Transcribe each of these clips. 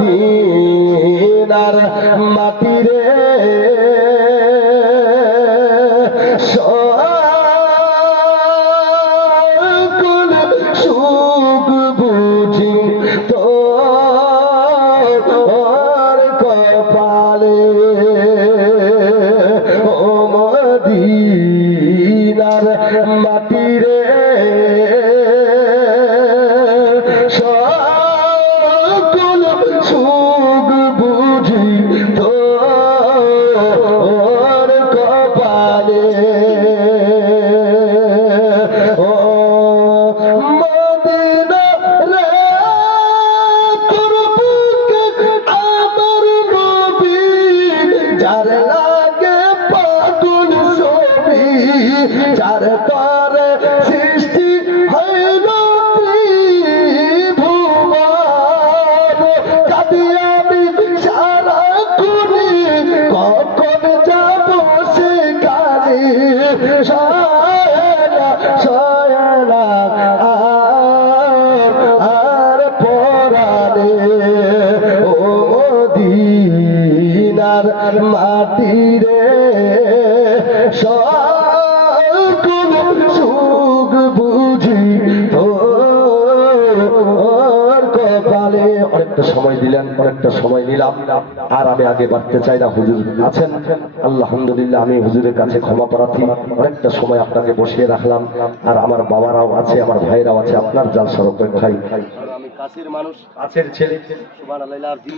মদিনার মাটি যার তরে সৃষ্টি হইল কখন যাব সেখানে? সয়না সয়না আর আর পরানে ও মদিনার মাটি রে দিলেন, অনেকটা সময় নিলাম। আর আমি আগে বাড়তে চাই না, হুজুর আছেন। আলহামদুলিল্লাহ, আমি হুজুরের কাছে ক্ষমা প্রার্থী অনেকটা সময় আপনাকে বসিয়ে রাখলাম। আর আমার বাবারাও আছে, আমার ভাইরাও আছে, আপনার জাল সরকার আমি কাছের মানুষ, কাছের ছেলে। আর দিন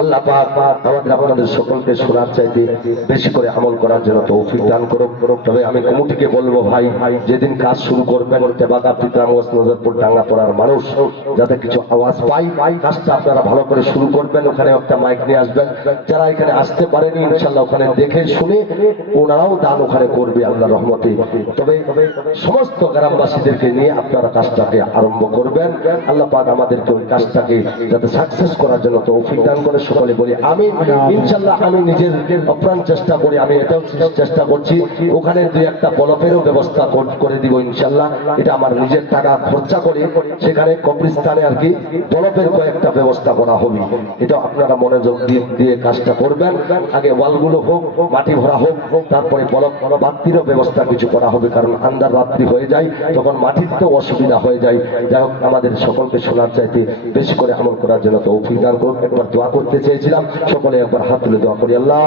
আল্লাহ পাক আমাদের আপনাদের সকলকে শোনার চাইতে বেশি করে আমল করার জন্য তৌফিক দান করুক। তবে আমি কমিটিকে বলব ভাই, যেদিন কাজ শুরু করবেন তেবাগা পিতামগঞ্জ নজরপুর টাঙ্গা পড়ার মানুষ, যাতে কিছু আওয়াজ পাই কাজটা আপনারা ভালো করে শুরু করবেন, ওখানে একটা মাইক নিয়ে আসবেন। যারা এখানে আসতে পারেনি ইনশাল্লাহ ওখানে দেখে শুনে ওনারাও দান ওখানে করবে আল্লাহ রহমতে। তবে সমস্ত গ্রামবাসীদেরকে নিয়ে আপনারা কাজটাকে আরম্ভ করবেন। আল্লাহ পাক আমাদেরকে ওই কাজটাকে যাতে সাকসেস করার জন্য তৌফিক দান করে সকলে বলি আমি ইনশাল্লাহ আমি নিজের অপ্রাণ চেষ্টা করি, আমি এটাও চেষ্টা করছি। ওখানে দুই একটা বলপেরও ব্যবস্থা করে দিব ইনশাল্লাহ এটা আমার নিজের টাকা খরচা করে। সেখানে কবরিস্তানে আর কি বলপের কয়েকটা ব্যবস্থা করা হবে। এটা আপনারা মনোযোগ দিয়ে কাজটা করবেন। আগে ওয়ালগুলো হোক, মাটি ভরা হোক, তারপরে বলক বাতিরও ব্যবস্থা কিছু করা হবে। কারণ আন্দার রাত্রি হয়ে যায়, তখন মাটির তো অসুবিধা হয়ে যায়। যাই আমাদের সকলকে শোনার চাইতে বেশি করে আমল করার জন্য তো অভিজ্ঞান করুন। একবার দোয়া করতে চেয়েছিলাম। সকলে একবার হাত তুলে দোয়া করি। আল্লাহ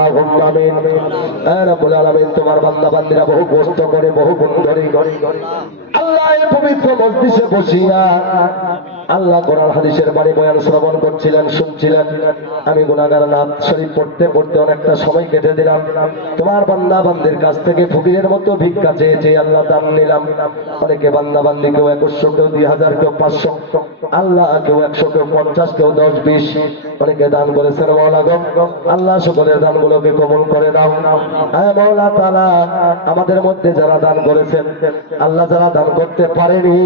আমিন। আলামিন, তোমার বান্দা বান্দিরা বহু কষ্ট করে, বহু গুণ ধরে আল্লাহ পবিত্র মসজিদে বসিয়া আল্লাহ কোরআন হাদিসের বাড়ি বয়ান শ্রবণ করছিলেন, শুনছিলেন। আমি গুনাগার নাথ শরীফ পড়তে পড়তে অনেকটা সময় কেটে দিলাম। তোমার বান্দা বান্দির কাছ থেকে ফকিরের মতো ভিক্ষা চেয়ে চেয়ে আল্লাহ দান নিলাম। অনেকে বান্দা বান্দি কেউ একুশশো, কেউ দুই হাজার, কেউ পাঁচশো, আল্লাহ কেউ একশো, কেউ পঞ্চাশ, কেউ দশ, বিশ। অনেকে দান করেছেন, মৌলা গো। আল্লাহ সকলের দানগুলোকে কবল করে দাও হ্যাঁ মৌলা তালা আমাদের মধ্যে যারা দান করেছেন, আল্লাহ যারা দান করতে পারেনি,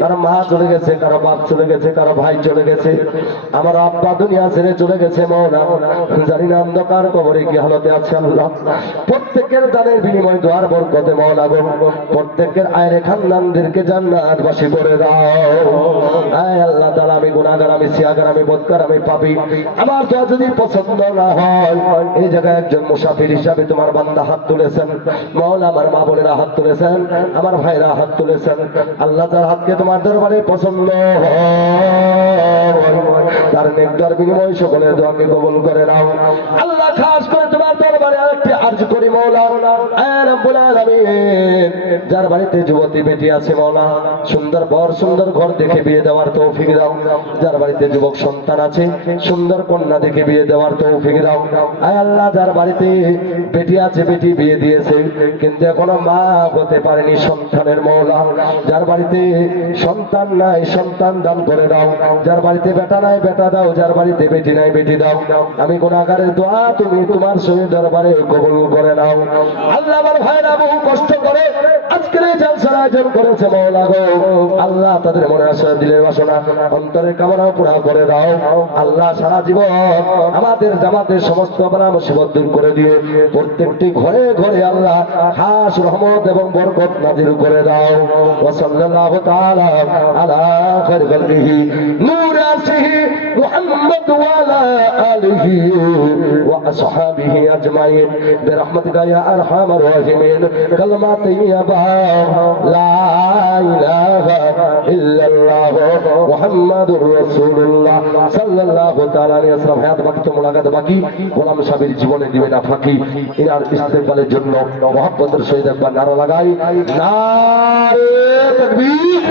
কারও মা চলে গেছে, কারও বাপ চলে গেছে, কারও ভাই চলে গেছে, আমার আব্বা দুনিয়া ছেড়ে চলে গেছে, মৌলা। জানি না অন্ধকার কবরে কি হালতে আছে আল্লাহ। প্রত্যেকের দানের বিনিময় দোয়ার বরকতে মৌলা গো। প্রত্যেকের আয়রে খানদানদেরকে জান্নাতবাসী করে দাও। আয় আল্লাহ তাআলা, আমি গুনাহগার, আমি সিয়াগার, আমি বদকার, আমি পাপী। আমার তো যদি পছন্দ না হয়, এই জায়গায় একজন মুসাফির হিসাবে তোমার বান্দা হাত তুলেছেন। মৌলা, আমার মা বোনেরা হাত তুলেছেন, আমার ভাইরা হাত তুলেছেন। আল্লাহ তার হাতকে তোমার দরবারে পছন্দ হয়। তার নেকদার বিনিময় সকলের দোয়াকে কবুল করে নাও। আল্লাহ খাস করে যার বাড়িতে যুবতী বেটি আছে মৌলা সুন্দর বর, সুন্দর ঘর দেখে বিয়ে দেওয়ার তৌফিক দাও। যার বাড়িতে যুবক সন্তান আছে, সুন্দর কন্যা দেখে বিয়ে দেওয়ার তৌফিক দাও। আল্লাহ, যার বাড়িতে বেটি আছে, বেটি বিয়ে দিয়েছে, কিন্তু এখনও মা হতে পারেনি সন্তানের মৌলা। যার বাড়িতে সন্তান নাই, সন্তান দান করে দাও। যার বাড়িতে বেটা নাই, বেটা দাও। যার বাড়িতে বেটি নাই, বেটি দাও। আমি গুণাগারের দোয়া তুমি তোমার দরবারে কবুল করে নাও। আল্লাহ আমার ভাইরা বহু কষ্ট করে আজকের এই জলসার আয়োজন করেছে গো। আল্লাহ তাদের মনে আসা দিলের বাসনা অন্তরের কামনা পুরা করে দাও। আল্লাহ সারা জীবন আমাদের জামাতের সমস্ত আপনার মুসিবত দূর করে দিয়ে প্রত্যেকটি ঘরে ঘরে আল্লাহ খাস রহমত এবং বরকত নাজির করে দাও। ওয়া সাল্লাল্লাহু তাআলা আলা খায়রি খালকিহি নূরান آله وأصحابه أجمعين برحمتك يا أرحم الراحمين كلمة طيبة لا إله إلا الله محمد رسول الله صلى الله تعالى عليه وسلم হায়াত বাকি তো মোলাকাত বাকি গোলাম সাহেবের জীবনে দিবে না ফাঁকি ইনার ইস্তেকবালের জন্য মহব্বতের সহিত একবার নারা লাগাই নারে তাকবীর